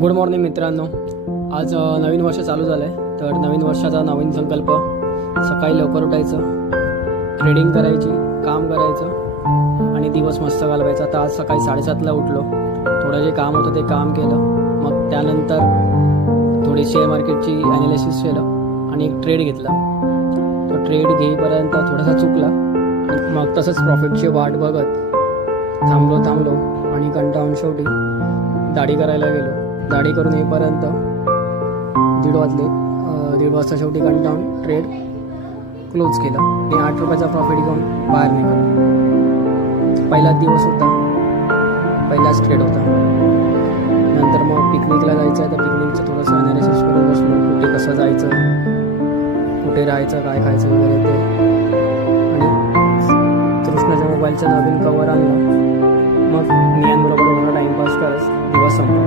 Good morning मित्रांनो. आज नवीन वर्ष चालू झालं आहे. तर नवीन वर्षाचा नवीन संकल्प, सकाळी लवकर उठायचं, ट्रेडिंग करायची, काम करायचं आणि दिवस मस्त घालवायचा. तर आज सकाळी 7:30ला उठलो, थोडं जे काम होतं ते काम केलं. मग त्यानंतर थोडी शेअर मार्केटची ॲनालिसिस केलं आणि एक ट्रेड घेतला. तो ट्रेड घेईपर्यंत थोडासा चुकला. मग तसंच प्रॉफिटची वाट बघत थांबलो आणि कंटाळून शेवटी दाढी करायला गेलो. दाढी करून येईपर्यंत 1:30 वाजले. 1:30 वाजता शेवटी कंटाळून ट्रेड क्लोज केला. मी 8 रुपयाचा प्रॉफिट घेऊन बाहेर निघालो. पहिलाच दिवस होता, पहिलाच ट्रेड होता. नंतर मग पिकनिकला जायचं आहे, तर पिकनिकचं थोडंसं ॲनालिसिस करत बसलो. कुठे कसं जायचं, कुठे राहायचं, काय खायचं वगैरे ते. आणि कृष्णाच्या मोबाईलचा नवीन कवर आणला. मग नियांबरोबर टाईमपास करत दिवस संपला.